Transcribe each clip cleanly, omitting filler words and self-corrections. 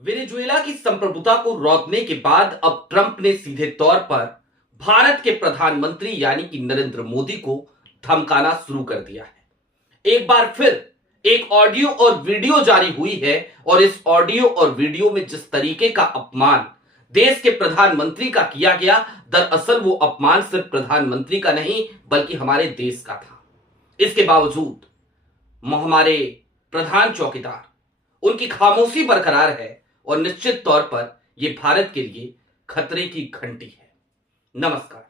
Venezuela की संप्रभुता को रौंदने के बाद अब ट्रंप ने सीधे तौर पर भारत के प्रधानमंत्री यानी कि नरेंद्र मोदी को धमकाना शुरू कर दिया है। एक बार फिर एक ऑडियो और वीडियो जारी हुई है और इस ऑडियो और वीडियो में जिस तरीके का अपमान देश के प्रधानमंत्री का किया गया, दरअसल वो अपमान सिर्फ प्रधानमंत्री का नहीं बल्कि हमारे देश का था। इसके बावजूद हमारे प्रधान चौकीदार उनकी खामोशी बरकरार है और निश्चित तौर पर यह भारत के लिए खतरे की घंटी है। नमस्कार,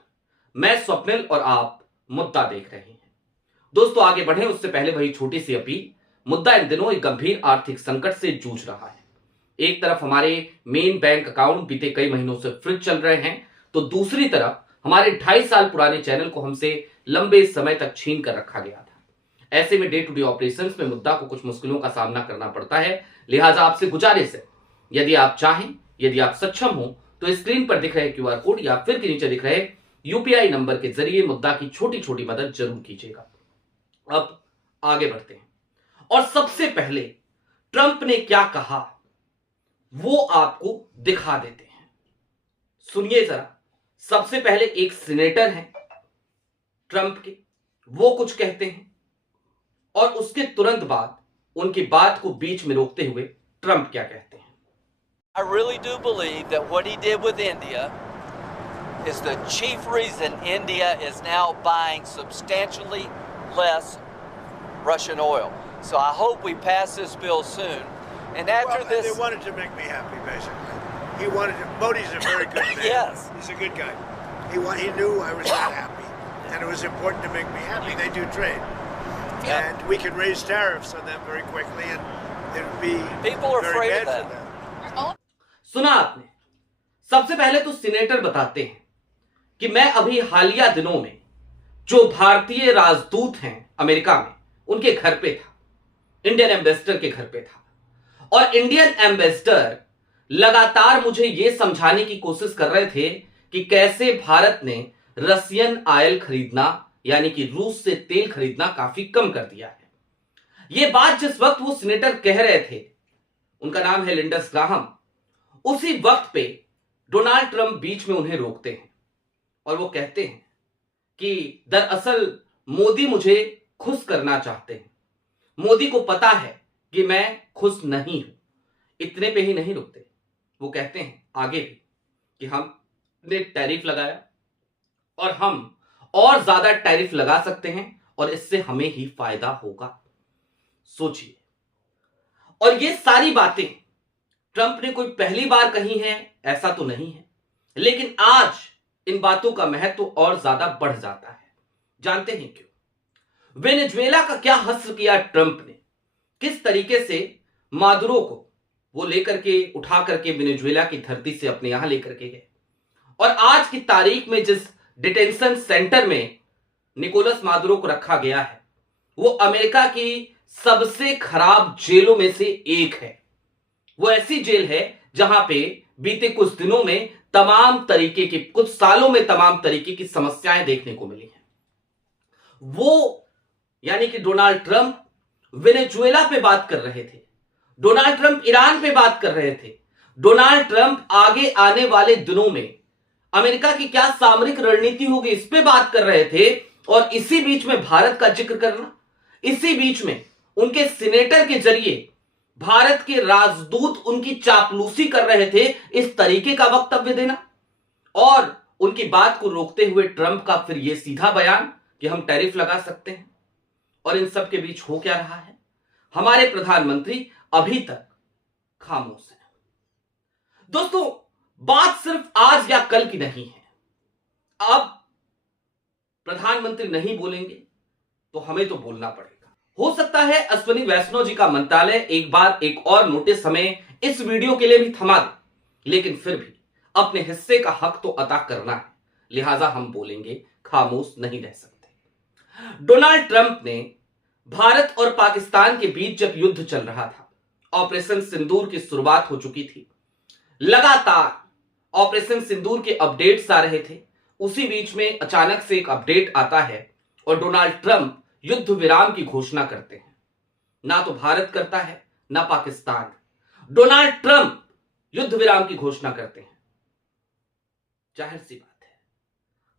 मैं स्वप्निल और आप मुद्दा देख रहे हैं। दोस्तों, आगे बढ़े उससे पहले वही छोटी सी अपील। मुद्दा इन दिनों एक गंभीर आर्थिक संकट से जूझ रहा है। एक तरफ हमारे मेन बैंक अकाउंट बीते कई महीनों से फ्रीज चल रहे हैं, तो दूसरी तरफ हमारे 2.5 साल पुराने चैनल को हमसे लंबे समय तक छीन कर रखा गया था। ऐसे में डे टू डे ऑपरेशंस में मुद्दा को कुछ मुश्किलों का सामना करना पड़ता है। लिहाजा आपसे गुजारिश है, यदि आप चाहें, यदि आप सक्षम हो, तो स्क्रीन पर दिख रहे क्यूआर कोड या फिर के नीचे दिख रहे यूपीआई नंबर के जरिए मुद्दा की छोटी छोटी मदद जरूर कीजिएगा। अब आगे बढ़ते हैं और सबसे पहले ट्रंप ने क्या कहा वो आपको दिखा देते हैं। सुनिए जरा। सबसे पहले एक सीनेटर हैं ट्रंप के, वो कुछ कहते हैं और उसके तुरंत बाद उनकी बात को बीच में रोकते हुए ट्रंप क्या कहते हैं। I really do believe that what he did with India is the chief reason India is now buying substantially less Russian oil. So I hope we pass this bill soon. And after well, this, they wanted to make me happy, basically. He wanted to. Modi's a very good man. Yes. He's a good guy. He knew I was not happy, and it was important to make me happy. They do trade, and we can raise tariffs on them very quickly, and it would be People are very afraid bad of for that. them. सुना आपने। सबसे पहले तो senator बताते हैं कि मैं अभी हालिया दिनों में जो भारतीय राजदूत हैं अमेरिका में, उनके घर पे था, इंडियन एम्बेसडर के घर पे था, और इंडियन एम्बेसडर लगातार मुझे यह समझाने की कोशिश कर रहे थे कि कैसे भारत ने रशियन ऑयल खरीदना यानी कि रूस से तेल खरीदना काफी कम कर दिया है। यह बात जिस वक्त वो सीनेटर कह रहे थे, उनका नाम है लिंडस ग्राहम, उसी वक्त पे डोनाल्ड ट्रंप बीच में उन्हें रोकते हैं और वो कहते हैं कि दरअसल मोदी मुझे खुश करना चाहते हैं। मोदी को पता है कि मैं खुश नहीं हूं। इतने पे ही नहीं रुकते, वो कहते हैं आगे भी कि हमने टैरिफ लगाया और हम और ज्यादा टैरिफ लगा सकते हैं और इससे हमें ही फायदा होगा। सोचिए, और ये सारी बातें ट्रंप ने कोई पहली बार कही हैं ऐसा तो नहीं है, लेकिन आज इन बातों का महत्व और ज्यादा बढ़ जाता है। जानते हैं क्यों? वेनेजुएला का क्या हश्र किया ट्रंप ने, किस तरीके से मादुरो को वो लेकर के उठा करके वेनेजुएला की धरती से अपने यहां लेकर के गए, और आज की तारीख में जिस डिटेंशन सेंटर में निकोलस मादुरो को रखा गया है वो अमेरिका की सबसे खराब जेलों में से एक है। वो ऐसी जेल है जहां पे बीते कुछ दिनों में कुछ सालों में तमाम तरीके की समस्याएं देखने को मिली हैं। वो यानी कि डोनाल्ड ट्रंप वेनेजुएला पे बात कर रहे थे, डोनाल्ड ट्रंप ईरान पे बात कर रहे थे, डोनाल्ड ट्रंप आगे आने वाले दिनों में अमेरिका की क्या सामरिक रणनीति होगी इस पे बात कर रहे थे, और इसी बीच में भारत का जिक्र करना, इसी बीच में उनके सीनेटर के जरिए भारत के राजदूत उनकी चापलूसी कर रहे थे, इस तरीके का वक्तव्य देना और उनकी बात को रोकते हुए ट्रंप का फिर यह सीधा बयान कि हम टैरिफ लगा सकते हैं। और इन सब के बीच हो क्या रहा है? हमारे प्रधानमंत्री अभी तक खामोश हैं। दोस्तों, बात सिर्फ आज या कल की नहीं है। अब प्रधानमंत्री नहीं बोलेंगे तो हमें तो बोलना पड़ेगा। हो सकता है अश्विनी वैष्णव जी का मंत्रालय एक बार एक और नोटिस हमें इस वीडियो के लिए भी थमा दे, लेकिन फिर भी अपने हिस्से का हक तो अदा करना है, लिहाजा हम बोलेंगे, खामोश नहीं रह सकते। डोनाल्ड ट्रंप ने भारत और पाकिस्तान के बीच जब युद्ध चल रहा था, ऑपरेशन सिंदूर की शुरुआत हो चुकी थी, लगातार ऑपरेशन सिंदूर के अपडेट्स आ रहे थे। उसी बीच में अचानक से एक अपडेट आता है और डोनाल्ड ट्रंप युद्ध विराम की घोषणा करते हैं। ना तो भारत करता है ना पाकिस्तान। डोनाल्ड ट्रंप युद्ध विराम की घोषणा करते हैं, जाहिर सी बात है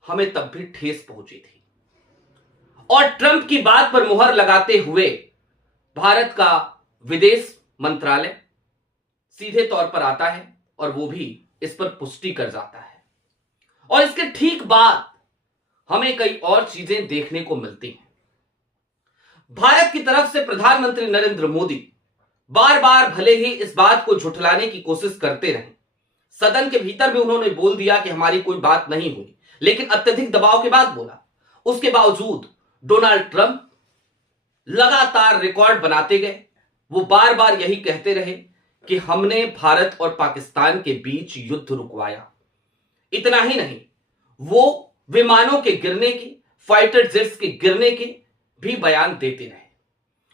हमें तब भी ठेस पहुंची थी। और ट्रंप की बात पर मुहर लगाते हुए भारत का विदेश मंत्रालय सीधे तौर पर आता है और वो भी इस पर पुष्टि कर जाता है। और इसके ठीक बाद हमें कई और चीजें देखने को मिलती हैं। भारत की तरफ से प्रधानमंत्री नरेंद्र मोदी बार बार भले ही इस बात को झुठलाने की कोशिश करते रहे, सदन के भीतर भी उन्होंने बोल दिया कि हमारी कोई बात नहीं हुई, लेकिन अत्यधिक दबाव के बाद बोला। उसके बावजूद डोनाल्ड ट्रंप लगातार रिकॉर्ड बनाते गए। वो बार बार यही कहते रहे कि हमने भारत और पाकिस्तान के बीच युद्ध रुकवाया। इतना ही नहीं, वो विमानों के गिरने के, फाइटर जेट्स के गिरने के भी बयान देते रहे।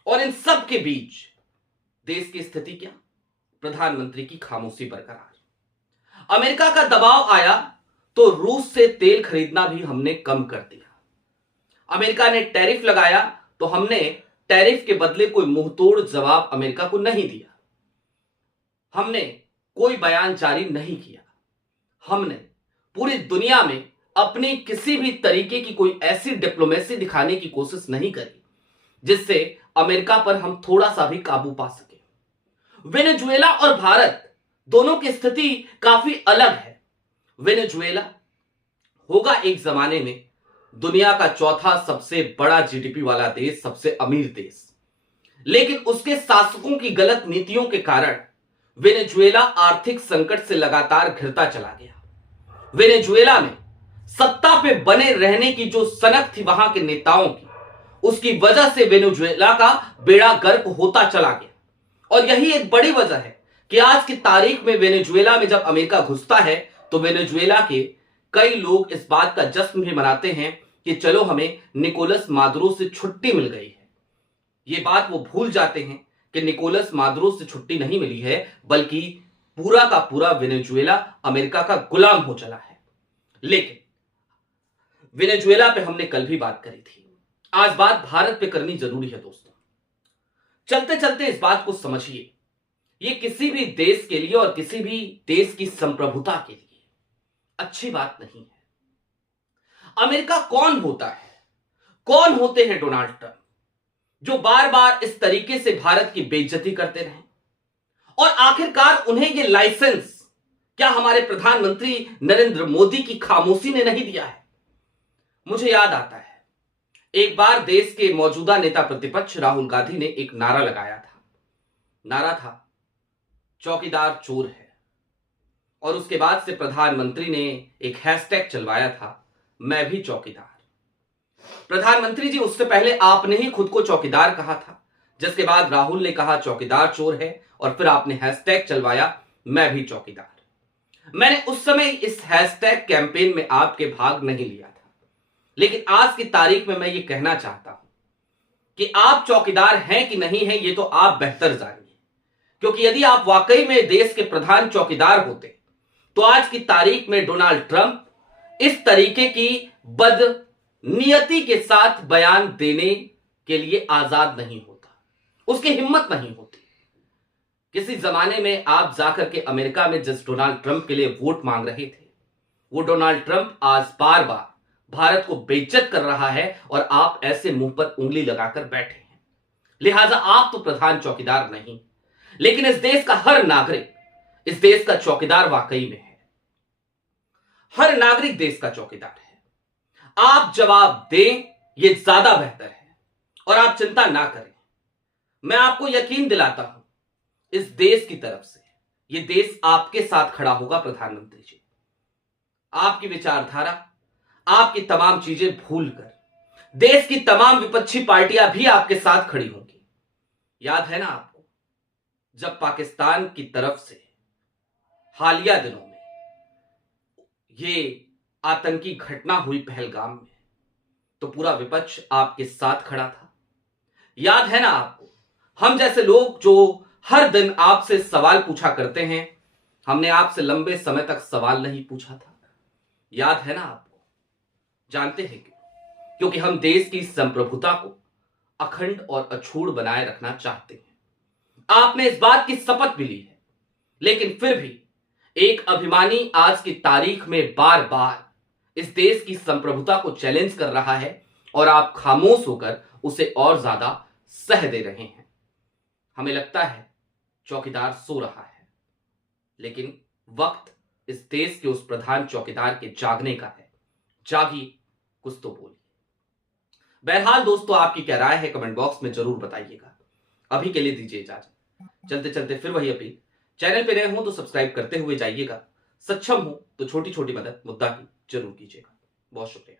और इन सब के बीच देश की स्थिति क्या? प्रधानमंत्री की खामोशी बरकरार। अमेरिका का दबाव आया तो रूस से तेल खरीदना भी हमने कम कर दिया। अमेरिका ने टैरिफ लगाया तो हमने टैरिफ के बदले कोई मुंहतोड़ जवाब अमेरिका को नहीं दिया। हमने कोई बयान जारी नहीं किया। हमने पूरी दुनिया में अपनी किसी भी तरीके की कोई ऐसी डिप्लोमेसी दिखाने की कोशिश नहीं करी जिससे अमेरिका पर हम थोड़ा सा भी काबू पा सके। वेनेजुएला और भारत दोनों की स्थिति काफी अलग है। वेनेजुएला होगा एक जमाने में दुनिया का चौथा सबसे बड़ा जीडीपी वाला देश, सबसे अमीर देश, लेकिन उसके शासकों की गलत नीतियों के कारण वेनेजुएला आर्थिक संकट से लगातार घिरता चला गया। वेनेजुएला में सत्ता पे बने रहने की जो सनक थी वहां के नेताओं की, उसकी वजह से वेनेजुएला का बेड़ा गर्क होता चला गया। और यही एक बड़ी वजह है कि आज की तारीख में वेनेजुएला में जब अमेरिका घुसता है तो वेनेजुएला के कई लोग इस बात का जश्न भी मनाते हैं कि चलो हमें निकोलस मादुरो से छुट्टी मिल गई है। ये बात वो भूल जाते हैं कि निकोलस मादुरो से छुट्टी नहीं मिली है, बल्कि पूरा का पूरा वेनेजुएला अमेरिका का गुलाम हो चला है। लेकिन वेनेजुएला पे हमने कल भी बात करी थी, आज बात भारत पे करनी जरूरी है दोस्तों। चलते चलते इस बात को समझिए, ये किसी भी देश के लिए और किसी भी देश की संप्रभुता के लिए अच्छी बात नहीं है। अमेरिका कौन होता है? कौन होते हैं डोनाल्ड ट्रंप, जो बार बार इस तरीके से भारत की बेइज्जती करते रहे? और आखिरकार उन्हें यह लाइसेंस क्या हमारे प्रधानमंत्री नरेंद्र मोदी की खामोशी ने नहीं दिया है? मुझे याद आता है एक बार देश के मौजूदा नेता प्रतिपक्ष राहुल गांधी ने एक नारा लगाया था। नारा था चौकीदार चोर है। और उसके बाद से प्रधानमंत्री ने एक हैशटैग चलवाया था, मैं भी चौकीदार। प्रधानमंत्री जी, उससे पहले आपने ही खुद को चौकीदार कहा था, जिसके बाद राहुल ने कहा चौकीदार चोर है, और फिर आपने हैशटैग चलवाया मैं भी चौकीदार। मैंने उस समय इस हैशटैग कैंपेन में आपके भाग नहीं लिया था, लेकिन आज की तारीख में मैं ये कहना चाहता हूं कि आप चौकीदार हैं कि नहीं हैं ये तो आप बेहतर जानिए। क्योंकि यदि आप वाकई में देश के प्रधान चौकीदार होते तो आज की तारीख में डोनाल्ड ट्रंप इस तरीके की बदनीयती के साथ बयान देने के लिए आजाद नहीं होता, उसकी हिम्मत नहीं होती। किसी जमाने में आप जाकर के अमेरिका में जिस डोनाल्ड ट्रंप के लिए वोट मांग रहे थे, वो डोनाल्ड ट्रंप आज बार बार भारत को बेइज्जत कर रहा है और आप ऐसे मुंह पर उंगली लगाकर बैठे हैं। लिहाजा आप तो प्रधान चौकीदार नहीं, लेकिन इस देश का हर नागरिक इस देश का चौकीदार वाकई में है। हर नागरिक देश का चौकीदार है। आप जवाब दें, यह ज्यादा बेहतर है। और आप चिंता ना करें, मैं आपको यकीन दिलाता हूं इस देश की तरफ से यह देश आपके साथ खड़ा होगा। प्रधानमंत्री जी, आपकी विचारधारा, आपकी तमाम चीजें भूलकर देश की तमाम विपक्षी पार्टियां भी आपके साथ खड़ी होंगी। याद है ना आपको, जब पाकिस्तान की तरफ से हालिया दिनों में ये आतंकी घटना हुई पहलगाम में, तो पूरा विपक्ष आपके साथ खड़ा था। याद है ना आपको, हम जैसे लोग जो हर दिन आपसे सवाल पूछा करते हैं, हमने आपसे लंबे समय तक सवाल नहीं पूछा था। याद है ना आपको? जानते हैं क्यों? क्योंकि हम देश की संप्रभुता को अखंड और अछूत बनाए रखना चाहते हैं। आपने इस बात की शपथ भी ली है, लेकिन फिर भी एक अभिमानी आज की तारीख में बार बार इस देश की संप्रभुता को चैलेंज कर रहा है और आप खामोश होकर उसे और ज्यादा सह दे रहे हैं। हमें लगता है चौकीदार सो रहा है, लेकिन वक्त इस देश के उस प्रधान चौकीदार के जागने का है। जागिए, कुछ तो बोलिए। बहरहाल दोस्तों, आपकी क्या राय है कमेंट बॉक्स में जरूर बताइएगा। अभी के लिए दीजिए इजाजत। चलते चलते फिर वही अपील, चैनल पे नए हो तो सब्सक्राइब करते हुए जाइएगा। सक्षम हो तो छोटी छोटी मदद मुद्दा की जरूर कीजिएगा। बहुत शुक्रिया।